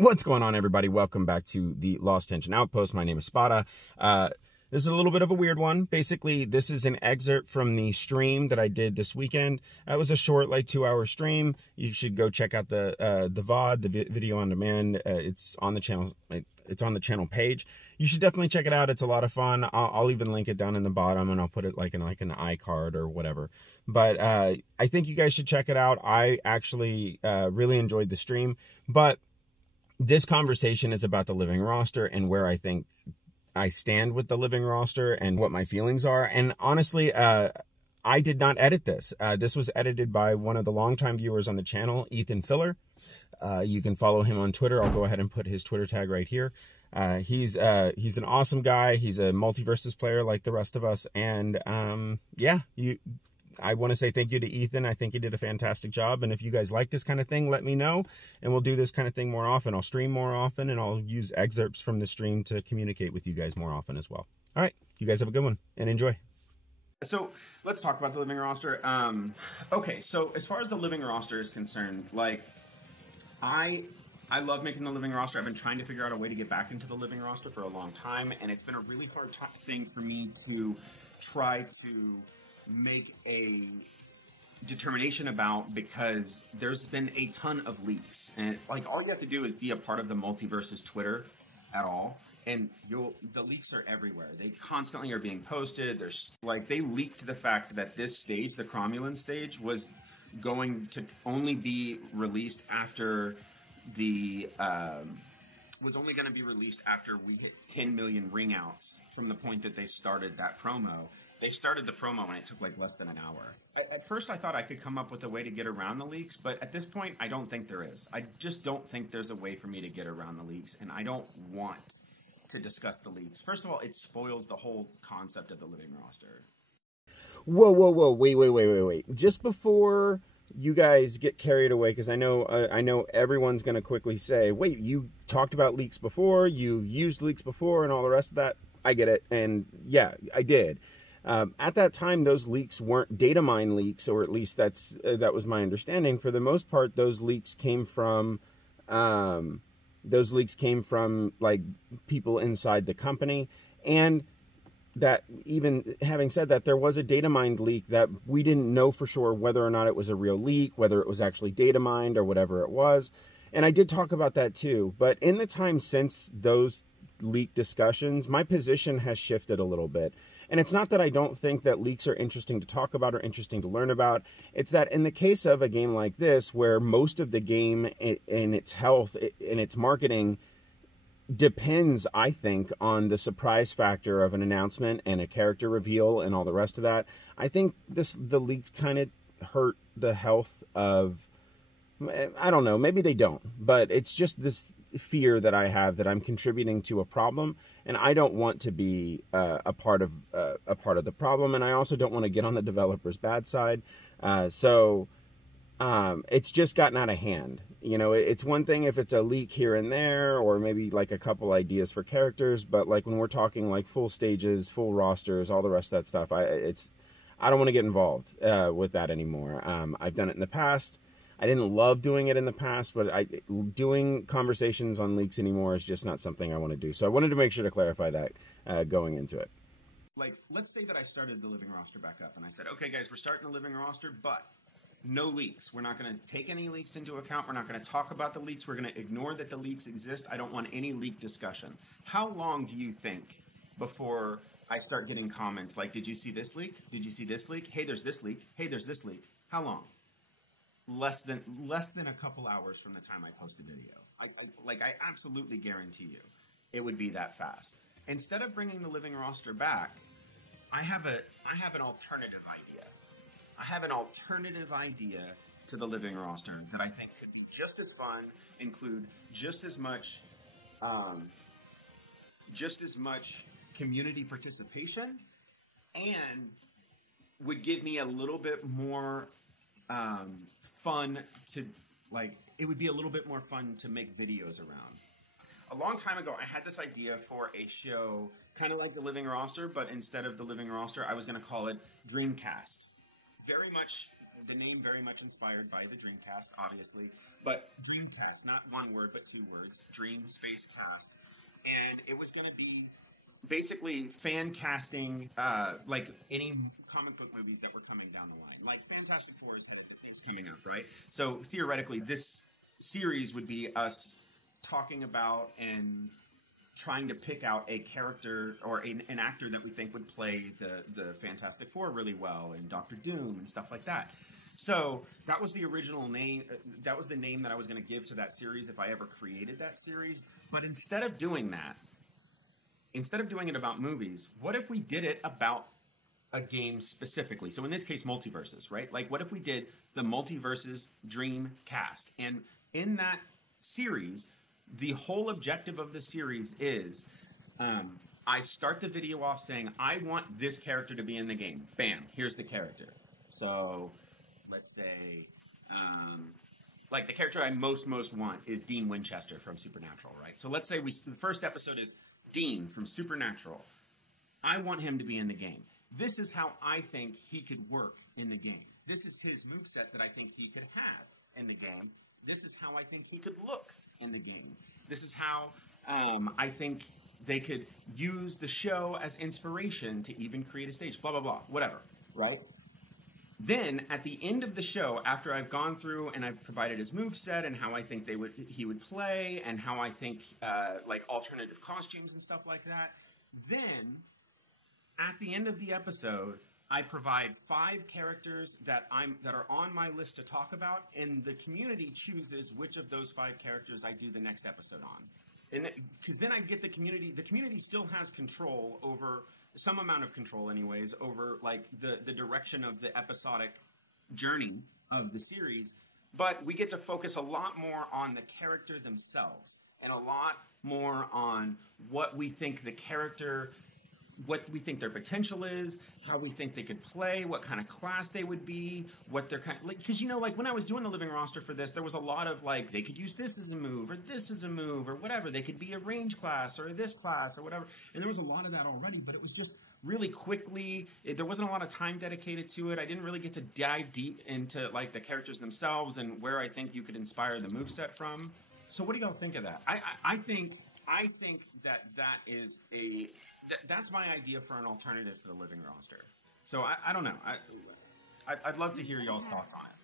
What's going on, everybody? Welcome back to the Lost Tension Outpost. My name is Spada. This is a little bit of a weird one. Basically, this is an excerpt from the stream that I did this weekend. It was a short, like 2-hour stream. You should go check out the VOD, the video on demand. It's on the channel. It's on the channel page. You should definitely check it out. It's a lot of fun. I'll even link it down in the bottom, and I'll put it like in an iCard or whatever. But I think you guys should check it out. I actually really enjoyed the stream, but this conversation is about the living roster and where I think I stand with the living roster and what my feelings are. And honestly, I did not edit this. This was edited by one of the longtime viewers on the channel, Ethan Filler. You can follow him on Twitter. I'll go ahead and put his Twitter tag right here. He's an awesome guy. He's a MultiVersus player like the rest of us. And yeah, I want to say thank you to Ethan. I think he did a fantastic job. And if you guys like this kind of thing, let me know. And we'll do this kind of thing more often. I'll stream more often, and I'll use excerpts from the stream to communicate with you guys more often as well. All right. You guys have a good one and enjoy. So let's talk about the living roster. Okay. So as far as the living roster is concerned, like I love making the living roster. I've been trying to figure out a way to get back into the living roster for a long time. And it's been a really hard thing for me to try to make a determination about, because there's been a ton of leaks, and like all you have to do is be a part of the MultiVersus Twitter at all, and the leaks are everywhere. They constantly are being posted. There's like, they leaked the fact that this stage, the Cromulent stage, was going to only be released after the was only going to be released after we hit 10 million ring outs from the point that they started that promo. They started the promo and it took like less than an hour. At first I thought I could come up with a way to get around the leaks, but at this point I don't think there is. I just don't think there's a way for me to get around the leaks, and I don't want to discuss the leaks. First of all, it spoils the whole concept of the living roster. Whoa, wait. Just before you guys get carried away, because I know everyone's going to quickly say, wait, you talked about leaks before, you used leaks before and all the rest of that. I get it. And yeah, I did. At that time, those leaks weren't data mine leaks, or at least that was my understanding. For the most part, those leaks came from like people inside the company. And that, even having said that, there was a data mined leak that we didn't know for sure whether or not it was a real leak, whether it was actually data mined or whatever it was. And I did talk about that too. But in the time since those leak discussions, my position has shifted a little bit. And it's not that I don't think that leaks are interesting to talk about or interesting to learn about. It's that in the case of a game like this, where most of the game in its health, in its marketing, depends, I think, on the surprise factor of an announcement and a character reveal and all the rest of that, I think the leaks kind of hurt the health of, I don't know, maybe they don't, but it's just this fear that I have that I'm contributing to a problem, and I don't want to be a part of the problem, and I also don't want to get on the developer's bad side. So it's just gotten out of hand. You know, it's one thing if it's a leak here and there, or maybe like a couple ideas for characters, but like when we're talking like full stages, full rosters, all the rest of that stuff, I don't want to get involved with that anymore. I've done it in the past. I didn't love doing it in the past, but doing conversations on leaks anymore is just not something I want to do. So I wanted to make sure to clarify that going into it. Like, let's say that I started the living roster back up and I said, okay, guys, we're starting the living roster, but no leaks. We're not going to take any leaks into account. We're not going to talk about the leaks. We're going to ignore that the leaks exist. I don't want any leak discussion. How long do you think before I start getting comments like, did you see this leak? Did you see this leak? Hey, there's this leak. Hey, there's this leak. How long? Less than a couple hours from the time I post a video. I absolutely guarantee you it would be that fast. Instead of bringing the living roster back, I have an alternative idea. I have an alternative idea to the living roster that I think could be just as fun, include just as much community participation, and would give me a little bit more fun to, like, it would be a little bit more fun to make videos around. A long time ago, I had this idea for a show kind of like the living roster, but instead of the living roster, I was going to call it Dreamcast. Very much the name very much inspired by the Dreamcast, obviously, but not one word, but 2 words, Dream Space Cast. And it was going to be basically fan casting, like any comic book movies that were coming down the line. Like Fantastic Four is kind of coming up, right? So theoretically, this series would be us talking about and trying to pick out a character or an actor that we think would play the Fantastic Four really well, and Doctor Doom and stuff like that. So that was the original name. That was the name that I was going to give to that series if I ever created that series. But instead of doing that, instead of doing it about movies, what if we did it about a game specifically? So in this case, MultiVersus, right? Like, what if we did the MultiVersus Dream Cast? And in that series, the whole objective of the series is I start the video off saying, I want this character to be in the game. Bam, here's the character. So let's say, like the character I most want is Dean Winchester from Supernatural, right? So let's say the first episode is Dean from Supernatural. I want him to be in the game. This is how I think he could work in the game. This is his moveset that I think he could have in the game. This is how I think he could look in the game. This is how I think they could use the show as inspiration to even create a stage, blah, blah, blah, whatever, right? Then at the end of the show, after I've gone through and I've provided his moveset and how I think he would play and how I think like alternative costumes and stuff like that, then at the end of the episode, I provide 5 characters that are on my list to talk about, and the community chooses which of those 5 characters I do the next episode on. And because then I get the community still has control over, some amount of control anyways, over like the direction of the episodic journey of the series, but we get to focus a lot more on the character themselves and a lot more on what we think the character, what we think their potential is, how we think they could play, what kind of class they would be, what they're kind of like, because like when I was doing the living roster for this, there was a lot of like, they could use this as a move or this as a move or whatever. They could be a range class or this class or whatever. And there was a lot of that already, but it was just really quickly. There wasn't a lot of time dedicated to it. I didn't really get to dive deep into like the characters themselves and where I think you could inspire the moveset from. So what do y'all think of that? I think that is that's my idea for an alternative to the living roster. So I don't know. I'd love to hear y'all's thoughts on it.